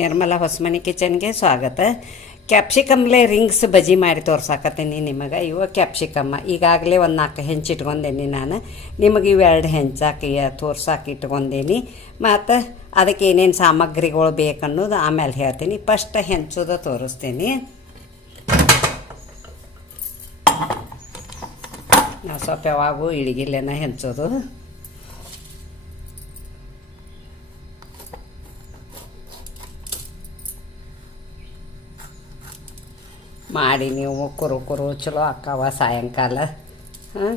ನಿರ್ಮಲಾ ಹೊಸಮನಿ ಕಿಚನ್ಗೆ ಸ್ವಾಗತ. ಕ್ಯಾಪ್ಸಿಕಮ್ಲೆ ರಿಂಗ್ಸ್ ಬಜ್ಜಿ ಮಾಡಿ ತೋರ್ಸಾಕತ್ತೀನಿ ನಿಮಗೆ. ಇವ ಕ್ಯಾಪ್ಸಿಕಮ್ಮ ಈಗಾಗಲೇ ಒಂದು 4 ಹೆಂಚು ಇಟ್ಕೊಂಡೇನಿ ನಾನು. ನಿಮಗೆ ಇವೆರಡು ಹೆಂಚಾಕಿ ತೋರ್ಸಾಕಿ ಇಟ್ಕೊಂಡೇನಿ. ಮತ್ತು ಅದಕ್ಕೆ ಏನೇನು ಸಾಮಗ್ರಿಗಳು ಬೇಕನ್ನೋದು ಆಮೇಲೆ ಹೇಳ್ತೀನಿ. ಫಸ್ಟ್ ಹೆಂಚೋದು ತೋರಿಸ್ತೀನಿ. ನಾವು ಸ್ವಲ್ಪ ಯಾವಾಗೂ ಇಳಿಗಿಲ್ಲೇನ ಹೆಂಚೋದು. ಮಾಡಿ ನೀವು ಕುರು ಚಲೋ ಅಕ್ಕವ ಸಾಯಂಕಾಲ. ಹಾಂ,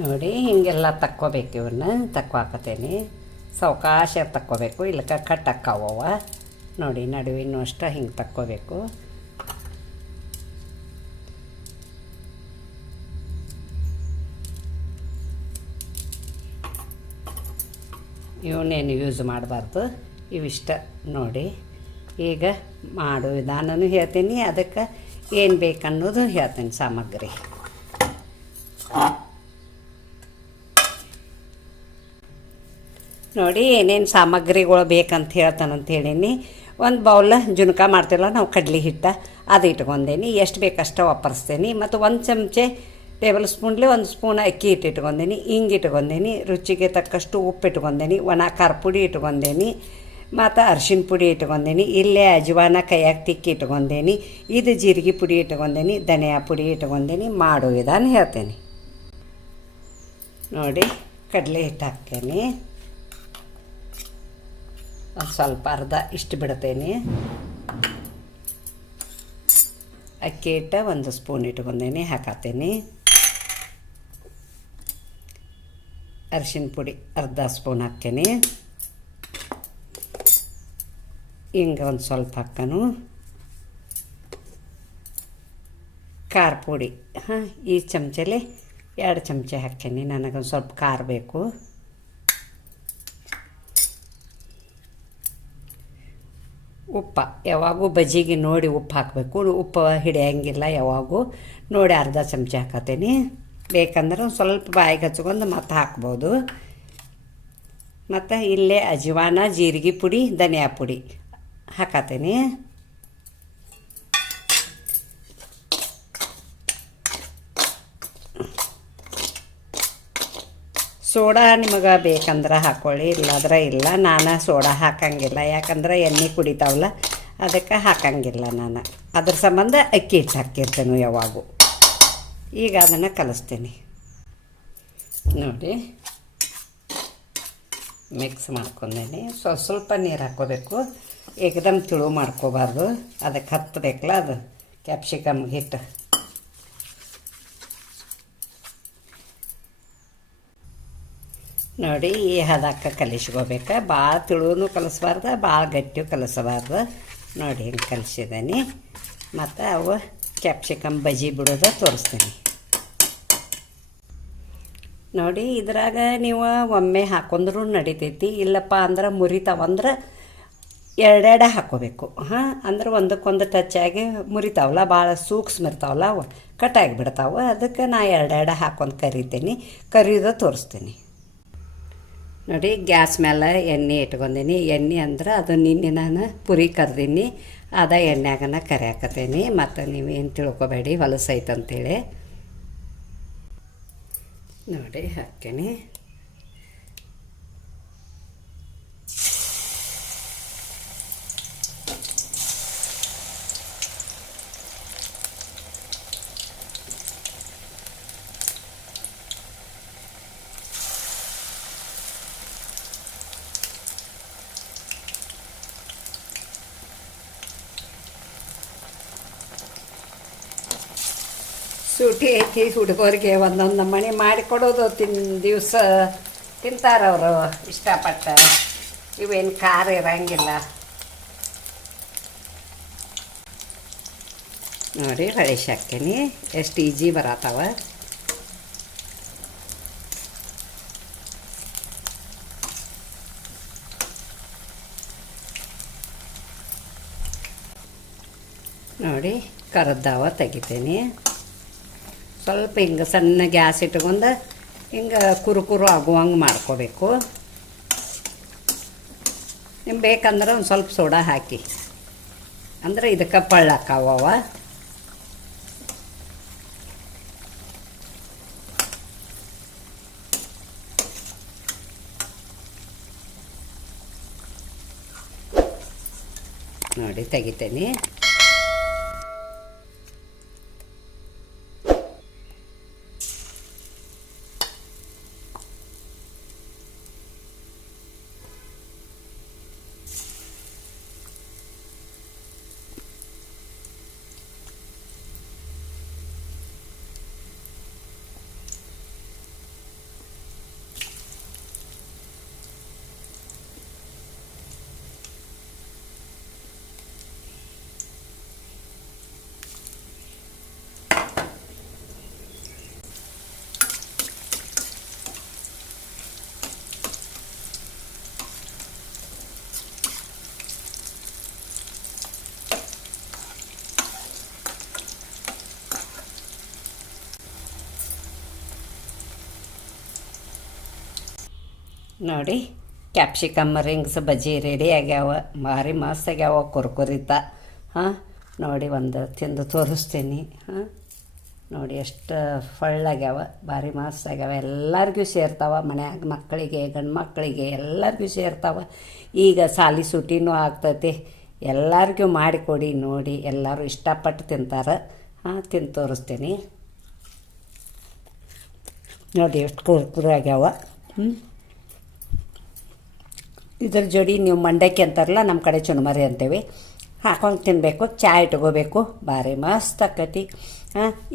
ನೋಡಿ ಹಿಂಗೆಲ್ಲ ತಕ್ಕೋಬೇಕು. ಇವನ್ನ ತಕ್ಕೋಕತ್ತೇನೆ. ಸಾವಕಾಶ ತಕ್ಕೋಬೇಕು, ಇಲ್ಲಕ ಕಟ್ ಅಕ್ಕಾವವ. ನೋಡಿ ನಡುವಿನ ಅಷ್ಟ ಹಿಂಗೆ ತಕ್ಕೋಬೇಕು. ಇವನ್ನೇನು ಯೂಸ್ ಮಾಡಬಾರ್ದು, ಇವಿಷ್ಟ ನೋಡಿ. ಈಗ ಮಾಡೋ ವಿಧಾನನೂ ಹೇಳ್ತೀನಿ, ಅದಕ್ಕೆ ಏನು ಬೇಕನ್ನೋದು ಹೇಳ್ತೀನಿ ಸಾಮಗ್ರಿ. ನೋಡಿ ಏನೇನು ಸಾಮಗ್ರಿಗಳು ಬೇಕಂತ ಹೇಳ್ತಾನಂತ ಹೇಳೀನಿ. ಒಂದು ಬೌಲ್ ಜುನ್ಕ ಮಾಡ್ತಿಲ್ಲ ನಾವು ಕಡ್ಲೆ ಹಿಟ್ಟ, ಅದು ಇಟ್ಕೊಂಡೇನಿ. ಎಷ್ಟು ಬೇಕಷ್ಟು ವಾಪರಿಸ್ತೇನೆ. ಮತ್ತು 1 ಚಮಚೆ ಟೇಬಲ್ ಸ್ಪೂನ್ಲಿ 1 ಸ್ಪೂನ್ ಅಕ್ಕಿ ಹಿಟ್ಟು ಇಟ್ಕೊಂಡೇನಿ. ಹಿಂಗೆ ಇಟ್ಕೊಂಡೇನಿ. ರುಚಿಗೆ ತಕ್ಕಷ್ಟು ಉಪ್ಪು ಇಟ್ಕೊಂಡೇನಿ. ಒಣ ಖಾರ ಪುಡಿ ಇಟ್ಕೊಂಡೇನಿ. ಮತ್ತು ಅರಿಶಿನ ಪುಡಿ ಇಟ್ಕೊಂಡೇನಿ. ಇಲ್ಲೇ ಅಜ್ವಾನ ಕೈಯಾಗ ತಿಕ್ಕಿ ಇಟ್ಕೊಂಡೇನಿ. ಇದು ಜೀರಿಗೆ ಪುಡಿ ಇಟ್ಕೊಂಡೇನಿ. ಧನಿಯಾ ಪುಡಿ ಇಟ್ಕೊಂಡೇನಿ. ಮಾಡೋ ವಿಧಾನ ಹೇಳ್ತೇನೆ ನೋಡಿ. ಕಡಲೆ ಹಿಟ್ಟು ಹಾಕ್ತೇನೆ. ಒಂದು ಸ್ವಲ್ಪ ಅರ್ಧ ಇಷ್ಟು ಬಿಡ್ತೇನೆ. ಅಕ್ಕಿ ಹಿಟ್ಟು 1 ಸ್ಪೂನ್ ಇಟ್ಕೊಂಡೇನಿ, ಹಾಕತ್ತೇನೆ. ಅರಿಶಿನ ಪುಡಿ ಅರ್ಧ ಸ್ಪೂನ್ ಹಾಕ್ತೇನೆ. ಹಿಂಗೆ ಒಂದು ಸ್ವಲ್ಪ ಹಾಕನು. ಖಾರ ಪುಡಿ ಈ ಚಮಚಲ್ಲಿ 2 ಚಮಚ ಹಾಕ್ತೇನೆ. ನನಗೊಂದು ಸ್ವಲ್ಪ ಖಾರ ಬೇಕು. ಉಪ್ಪ ಯಾವಾಗೂ ಬಜ್ಜಿಗೆ ನೋಡಿ ಉಪ್ಪು ಹಾಕಬೇಕು. ಉಪ್ಪು ಹಿಡಿಯೋಂಗಿಲ್ಲ, ಯಾವಾಗೂ ನೋಡಿ ಅರ್ಧ ಚಮಚ ಹಾಕತ್ತೇನೆ. ಬೇಕಂದ್ರೆ ಒಂದು ಸ್ವಲ್ಪ ಬಾಯಿಗೆ ಹಚ್ಕೊಂಡು ಮತ್ತೆ ಹಾಕ್ಬೋದು. ಮತ್ತು ಇಲ್ಲೇ ಅಜ್ವಾನ, ಜೀರಿಗೆ ಪುಡಿ, ಧನಿಯಾ ಪುಡಿ ಹಾಕತ್ತೇನೆ. ಸೋಡಾ ನಿಮಗೆ ಬೇಕಂದ್ರೆ ಹಾಕ್ಕೊಳ್ಳಿ, ಇಲ್ಲಾದ್ರೆ ಇಲ್ಲ. ನಾನು ಸೋಡಾ ಹಾಕಂಗಿಲ್ಲ, ಯಾಕಂದ್ರೆ ಎಣ್ಣೆ ಕುಡಿತಾವಲ್ಲ, ಅದಕ್ಕೆ ಹಾಕಂಗಿಲ್ಲ ನಾನು. ಅದ್ರ ಸಂಬಂಧ ಅಕ್ಕಿ ಹಿಟ್ಟು ಹಾಕಿರ್ತೇನೆ ಯಾವಾಗೂ. ಈಗ ಅದನ್ನು ಕಲಿಸ್ತೀನಿ ನೋಡಿ. ಮಿಕ್ಸ್ ಮಾಡ್ಕೊಂಡೇನಿ. ಸ್ವಲ್ಪ ನೀರು ಹಾಕ್ಕೋಬೇಕು, ಏಕದಮ್ ತಿಳು ಮಾಡ್ಕೋಬಾರ್ದು. ಅದಕ್ಕೆ ಹತ್ತಬೇಕಲ್ಲ ಅದು ಕ್ಯಾಪ್ಸಿಕಮ್ ಹಿಟ್ಟು. ನೋಡಿ ಈ ಹದಕ್ಕೆ ಕಲಿಸ್ಕೋಬೇಕು. ಭಾಳ ತಿಳುವೂ ಕಲಿಸ್ಬಾರ್ದು, ಭಾಳ ಗಟ್ಟಿಯೂ ಕಲಿಸಬಾರ್ದು. ನೋಡಿ ಹಿಂಗೆ ಕಲಿಸಿದ್ದೀನಿ. ಮತ್ತು ಅವು ಕ್ಯಾಪ್ಸಿಕಮ್ ಬಜ್ಜಿ ಬಿಡೋದು ತೋರಿಸ್ತೀನಿ ನೋಡಿ. ಇದ್ರಾಗ ನೀವು ಒಮ್ಮೆ ಹಾಕೊಂಡ್ರೂ ನಡಿತೈತಿ. ಇಲ್ಲಪ್ಪ ಅಂದ್ರೆ ಮುರಿತಾವಂದ್ರೆ 2 ಹಾಕ್ಕೋಬೇಕು. ಅಂದ್ರೆ ಒಂದಕ್ಕೊಂದು ಟಚ್ ಆಗಿ ಮುರಿತಾವಲ್ಲ, ಭಾಳ ಸೂಕ್ಷ್ಮ ಇರ್ತಾವಲ್ಲ, ಅವು ಕಟ್ಟಾಗಿ ಬಿಡ್ತಾವೆ. ಅದಕ್ಕೆ ನಾ 2 ಹಾಕ್ಕೊಂಡು ಕರಿತೀನಿ. ಕರಿಯೋದು ತೋರಿಸ್ತೀನಿ ನೋಡಿ. ಗ್ಯಾಸ್ ಮೇಲೆ ಎಣ್ಣೆ ಇಟ್ಕೊಂಡೀನಿ. ಎಣ್ಣೆ ಅಂದ್ರೆ ಅದು ನಿನ್ನೆ ನಾನು ಪುರಿ ಕರ್ದೀನಿ, ಅದ ಎಣ್ಣೆಯಾಗನ ಕರಿಯಾಕತ್ತೀನಿ. ಮತ್ತು ನೀವೇನು ತಿಳ್ಕೊಬೇಡಿ ಹೊಲಸೈತಂತೇಳಿ. ನೋಡಿ ಹಾಕ್ತೀನಿ. ಸೂಟಿ ಐತಿ ಹುಡುಗರಿಗೆ ಒಂದೊಂದು ನಮೂನೆ ಮಾಡಿಕೊಡೋದು. ದಿವಸ ತಿಂತಾರವರು ಇಷ್ಟಪಟ್ಟು. ಇವೇನು ಖಾರ ಇರೋಂಗಿಲ್ಲ ನೋಡಿ. ರೈಸ್ ಹಾಕ್ತೀನಿ. ಎಷ್ಟು ಈಜಿ ಬರತ್ತವ. ನೋಡಿ ಕರದ್ದಾವ ತೆಗಿತೀನಿ. ಸ್ವಲ್ಪ ಹಿಂಗೆ ಸಣ್ಣ ಗ್ಯಾಸ್ ಇಟ್ಕೊಂಡು ಹಿಂಗೆ ಕುರು ಆಗುವಂಗೆ ಮಾಡ್ಕೋಬೇಕು. ನಿಮ್ಗೆ ಬೇಕಂದ್ರೆ ಒಂದು ಸ್ವಲ್ಪ ಸೋಡಾ ಹಾಕಿ, ಅಂದ್ರೆ ಇದಕ್ಕೆ ಪಳ್ಳಕ್ಕಾವವ. ನೋಡಿ ತೆಗಿತೀನಿ. ನೋಡಿ ಕ್ಯಾಪ್ಸಿಕಮ್ ರಿಂಗ್ಸ್ ಬಜ್ಜಿ ರೆಡಿ ಆಗ್ಯಾವ. ಭಾರಿ ಮಸ್ತ್ ಆಗ್ಯಾವ ಕುರ್ಕುರಿತ. ಹಾಂ ನೋಡಿ ಒಂದು ತಿಂದು ತೋರಿಸ್ತೀನಿ. ಹಾಂ ನೋಡಿ ಎಷ್ಟು ಫಳ್ಳಾಗ್ಯಾವ, ಭಾರಿ ಮಸ್ತ್ ಆಗ್ಯಾವ. ಎಲ್ಲರಿಗೂ ಸೇರ್ತಾವ, ಮನ್ಯಾಗ ಮಕ್ಕಳಿಗೆ ಗಂಡು ಮಕ್ಕಳಿಗೆ ಎಲ್ಲರಿಗೂ ಸೇರ್ತಾವ. ಈಗ ಸಾಲಿ ಸೂಟಿನೂ ಆಗ್ತೈತಿ. ಎಲ್ಲರಿಗೂ ಮಾಡಿಕೊಡಿ, ನೋಡಿ ಎಲ್ಲರೂ ಇಷ್ಟಪಟ್ಟು ತಿಂತಾರೆ. ಹಾಂ ತಿಂದು ತೋರಿಸ್ತೀನಿ. ನೋಡಿ ಎಷ್ಟು ಕುರ್ಕುರಿ ಆಗ್ಯಾವ. ಇದ್ರ ಜೋಡಿ ನೀವು ಮಂಡಕ್ಕಿ ಅಂತಾರಲ್ಲ, ನಮ್ಮ ಕಡೆ ಚುನ್ಮರಿ ಅಂತೇವೆ, ಹಾಕೊಂಡು ತಿನ್ನಬೇಕು. ಚಾ ಇಟ್ಕೋಬೇಕು, ಭಾರಿ ಮಸ್ತ್ ಆಕತಿ.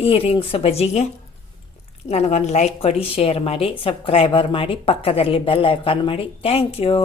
ಈ ರಿಂಗ್ಸ್ ಬಜ್ಜಿಗೆ ನನಗೊಂದು ಲೈಕ್ ಕೊಡಿ, ಶೇರ್ ಮಾಡಿ, ಸಬ್ಸ್ಕ್ರೈಬರ್ ಮಾಡಿ, ಪಕ್ಕದಲ್ಲಿ ಬೆಲ್ ಐಕಾನ್ ಮಾಡಿ. Thank you.